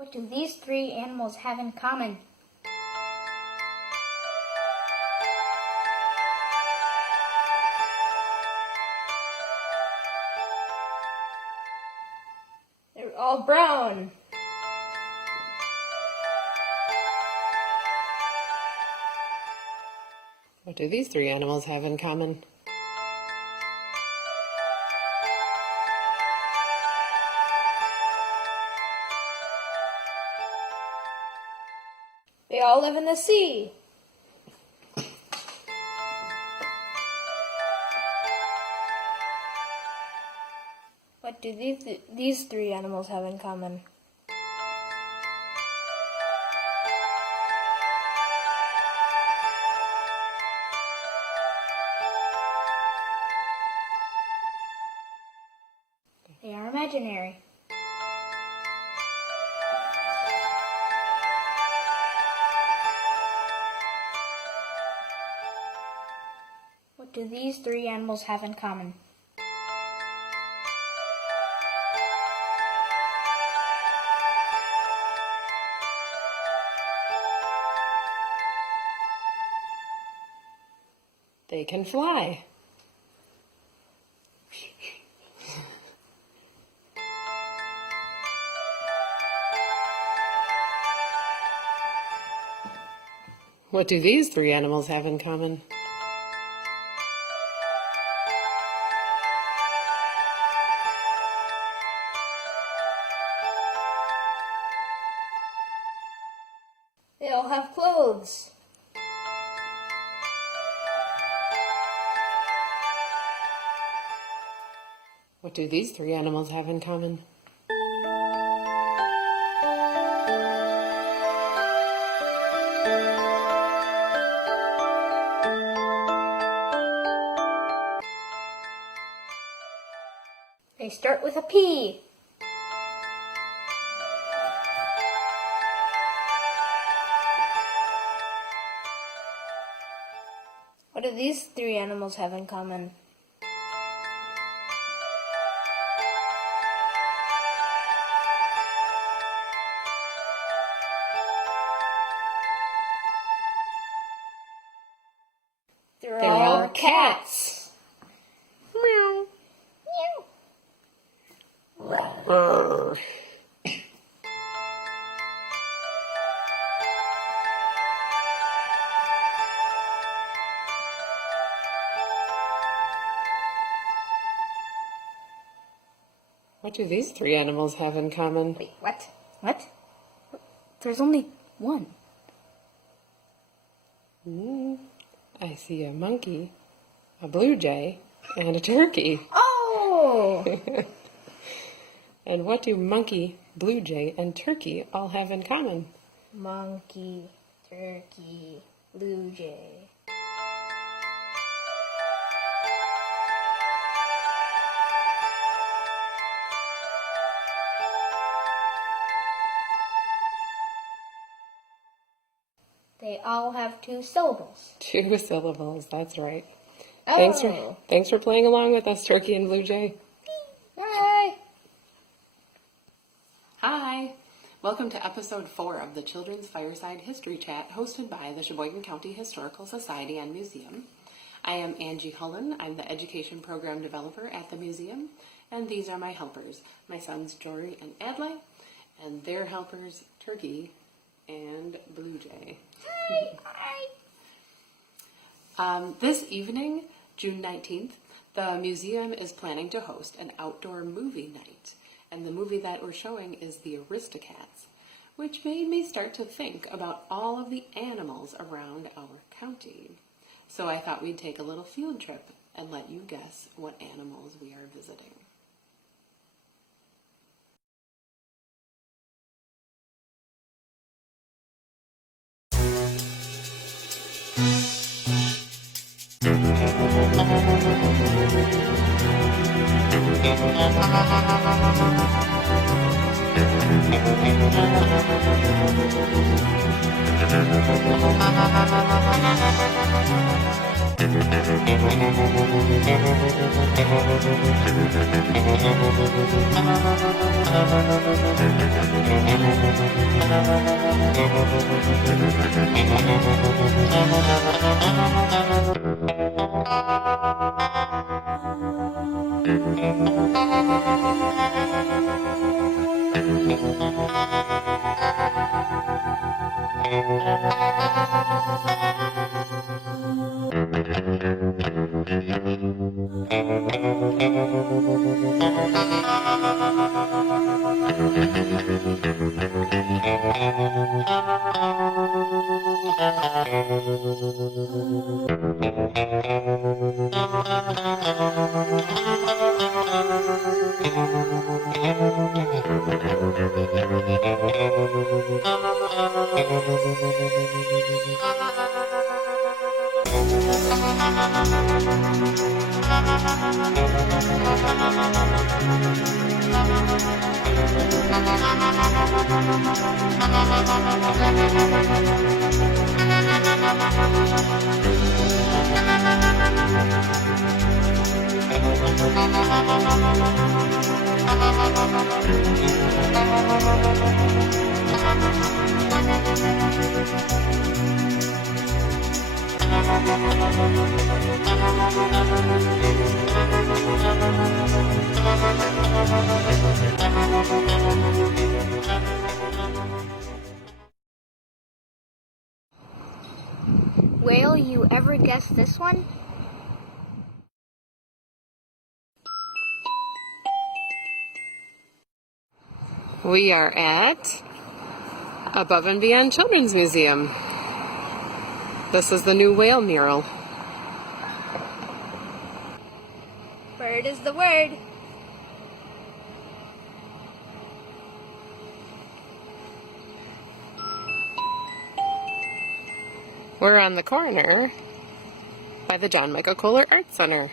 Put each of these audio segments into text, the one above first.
What do these three animals have in common? They're all brown. What do these three animals have in common? They all live in the sea. What do these three animals have in common? They are imaginary. What do these three animals have in common? They can fly. What do these three animals have in common? They all have clothes. What do these three animals have in common? They start with a P. What do these three animals have in common? They're all cats. Meow. Meow. What do these three animals have in common? Wait, what? What? There's only one. I see a monkey, a blue jay, and a turkey. Oh! And what do monkey, blue jay, and turkey all have in common? Monkey, turkey, blue jay. They all have 2 syllables. 2 syllables, that's right. Oh. Thanks for playing along with us, turkey and blue jay. Hi. Hi! Welcome to episode 4 of the Children's Fireside History Chat, hosted by the Sheboygan County Historical Society and Museum. I am Angie Hullen. I'm the Education Program Developer at the museum, and these are my helpers, my sons Jory and Adlai, and their helpers, Turkey and Blue Jay. Hi. This evening, June 19th, the museum is planning to host an outdoor movie night. And the movie that we're showing is The Aristocats, which made me start to think about all of the animals around our county. So I thought we'd take a little field trip and let you guess what animals we are visiting. Will you ever guess this one? We are at Above and Beyond Children's Museum. This is the new whale mural. Word is the word. We're on the corner by the John Michael Kohler Art Center.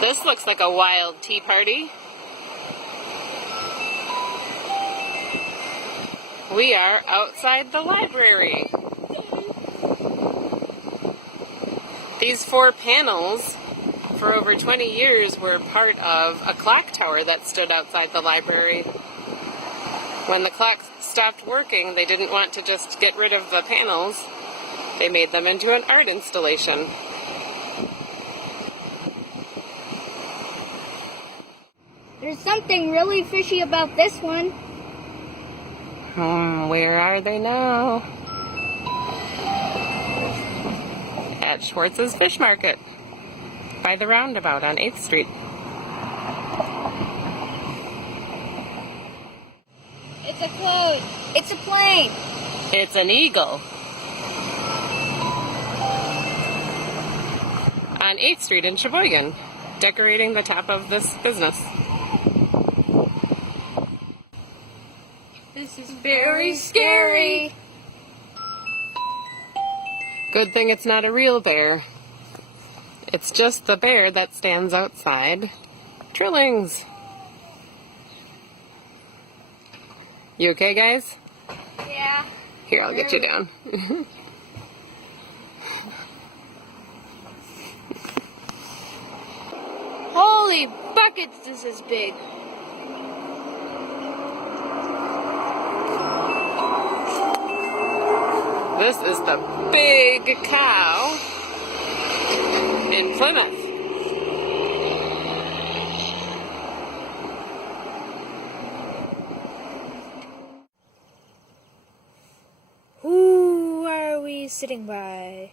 This looks like a wild tea party. We are outside the library. These 4 panels for over 20 years were part of a clock tower that stood outside the library. When the clock stopped working, they didn't want to just get rid of the panels. They made them into an art installation. There's something really fishy about this one. Where are they now? At Schwartz's Fish Market by the roundabout on 8th Street. It's a cloud. It's a plane. It's an eagle. On 8th Street in Sheboygan, decorating the top of this business. This is very scary. Good thing it's not a real bear. It's just the bear that stands outside. Trillings. You okay, guys? Yeah. Here, I'll get you down. Holy buckets, this is big. This is the big cow in Plymouth. Who are we sitting by?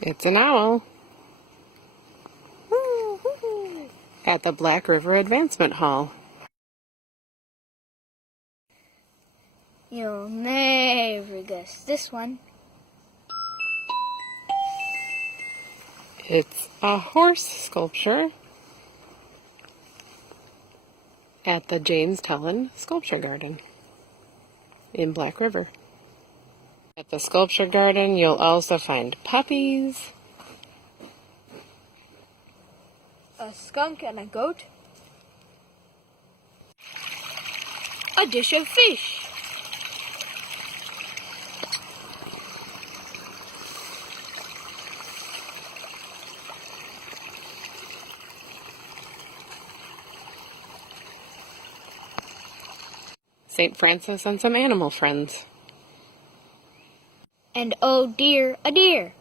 It's an owl. At the Black River Advancement Hall. You'll never guess this one. It's a horse sculpture at the James Tellen Sculpture Garden in Black River. At the Sculpture Garden, you'll also find puppies, A skunk and a goat. a dish of fish. St. Francis and some animal friends. And oh dear, a deer.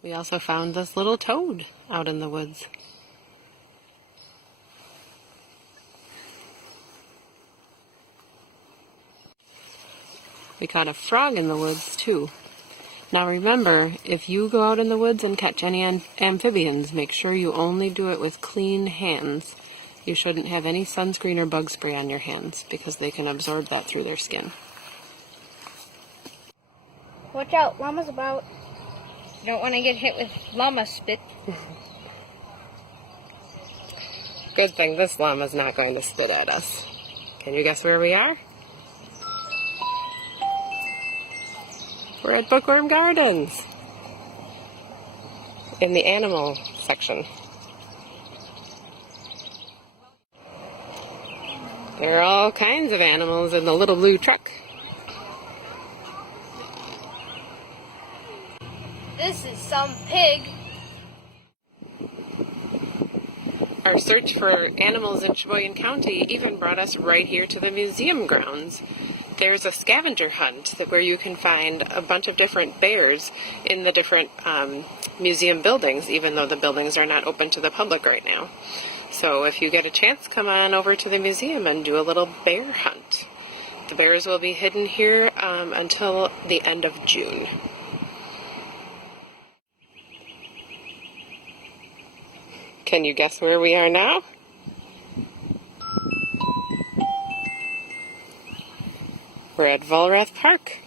We also found this little toad out in the woods. We caught a frog in the woods too. Now remember, if you go out in the woods and catch any amphibians, make sure you only do it with clean hands. You shouldn't have any sunscreen or bug spray on your hands because they can absorb that through their skin. Watch out, llama's about. You don't want to get hit with llama spit. Good thing this llama's not going to spit at us. Can you guess where we are? We're at Bookworm Gardens in the animal section. There are all kinds of animals in the little blue truck. This is some pig. Our search for animals in Sheboygan County even brought us right here to the museum grounds. There's a scavenger hunt where you can find a bunch of different bears in the different museum buildings, even though the buildings are not open to the public right now. So if you get a chance, come on over to the museum and do a little bear hunt. The bears will be hidden here until the end of June. Can you guess where we are now? We're at Vollrath Park.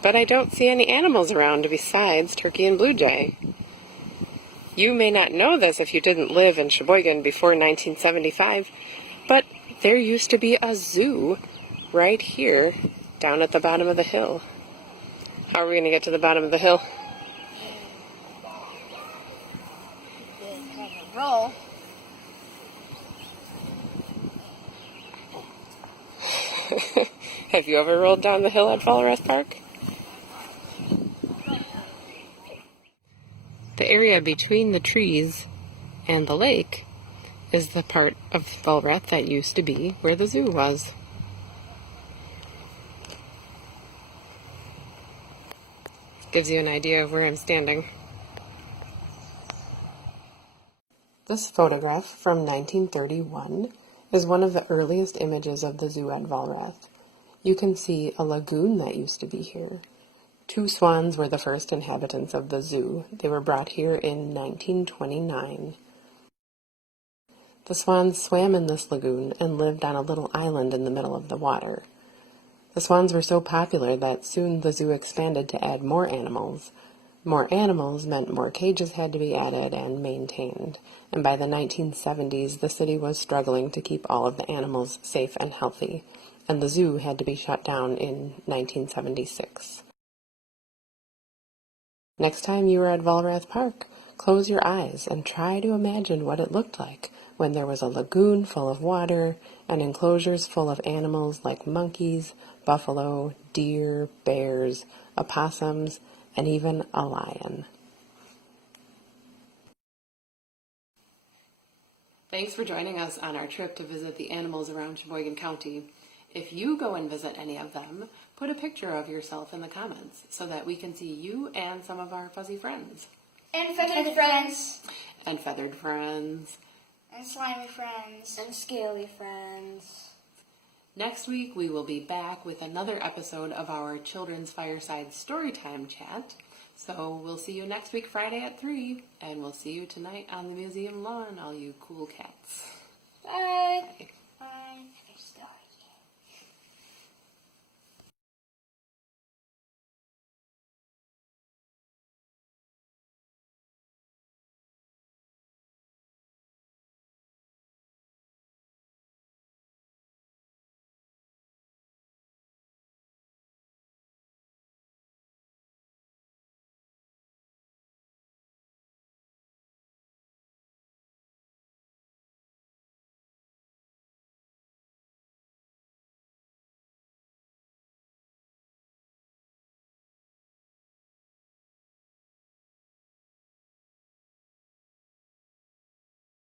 But I don't see any animals around besides turkey and blue jay. You may not know this if you didn't live in Sheboygan before 1975, but there used to be a zoo right here down at the bottom of the hill. How are we going to get to the bottom of the hill? Roll. Have you ever rolled down the hill at Vollrath Park? The area between the trees and the lake is the part of Vollrath that used to be where the zoo was. Gives you an idea of where I'm standing. This photograph from 1931 is one of the earliest images of the zoo at Vollrath. You can see a lagoon that used to be here. 2 swans were the first inhabitants of the zoo. They were brought here in 1929. The swans swam in this lagoon and lived on a little island in the middle of the water. The swans were so popular that soon the zoo expanded to add more animals. More animals meant more cages had to be added and maintained, and by the 1970s the city was struggling to keep all of the animals safe and healthy, and the zoo had to be shut down in 1976. Next time you are at Vollrath Park, close your eyes and try to imagine what it looked like when there was a lagoon full of water and enclosures full of animals like monkeys, buffalo, deer, bears, opossums, and even a lion. Thanks for joining us on our trip to visit the animals around Sheboygan County. If you go and visit any of them, put a picture of yourself in the comments so that we can see you and some of our fuzzy friends. And feathered friends. And feathered friends. And slimy friends. And scaly friends. Next week, we will be back with another episode of our Children's Fireside Storytime Chat. So we'll see you next week, Friday at 3. And we'll see you tonight on the museum lawn, all you cool cats. Bye. Bye. Bye.